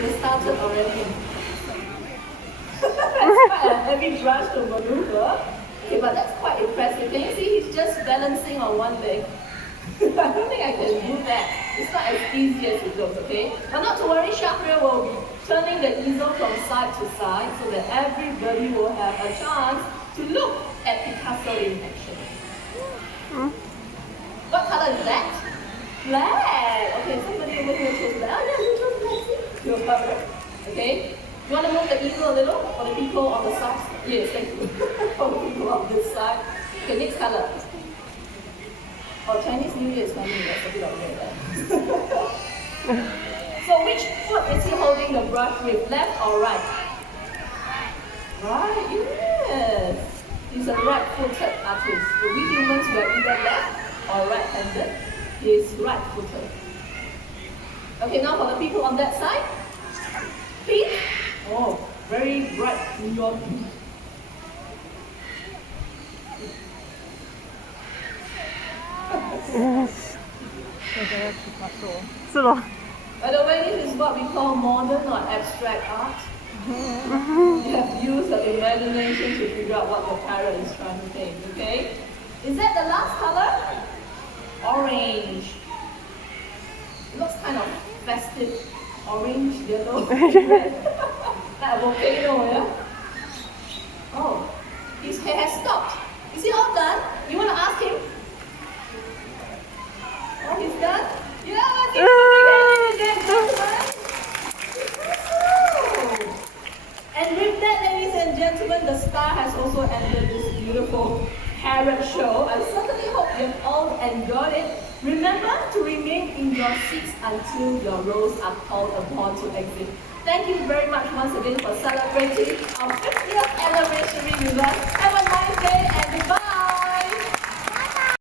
you started already. It's quite a heavy brush to maneuver. Okay, but that's quite impressive. Can you see he's just balancing on one leg? I don't think I can do that. It's not as easy as it looks, okay? But not to worry, Shakira will be turning the easel from side to side so that everybody will have a chance to look at Picasso in action. What color is that? Black! Okay, somebody over here chose black. Oh yeah, you chose black. You're covered. Okay? You want to move the easel a little for the people on the side? Yes, thank you. For the people on this side. Okay, next color. Oh, Chinese New Year is coming. That's a bit of red. So which foot is he holding the brush with? Left or right? Right, yes. He's a right-footed artist. So we humans were either left or right-handed. He's right-footed. Okay, now for the people on that side. Feet. Oh, very bright neon pink. By the way, this is what we call modern or abstract art. You have used your imagination to figure out what the parrot is trying to paint, okay? Is that the last color? Orange. It looks kind of festive. Orange, yellow, red. Like a volcano, yeah? Oh, his hair has stopped. Is he all done? You want to ask him? Oh, he's done? Yeah, give him a big hand, gentlemen. And with that, ladies and gentlemen, the star has also ended this beautiful parrot show. I certainly hope you've all enjoyed it. Remember to remain in your seats until your rows are called upon to exit. Thank you very much once again for celebrating our 50th anniversary with us.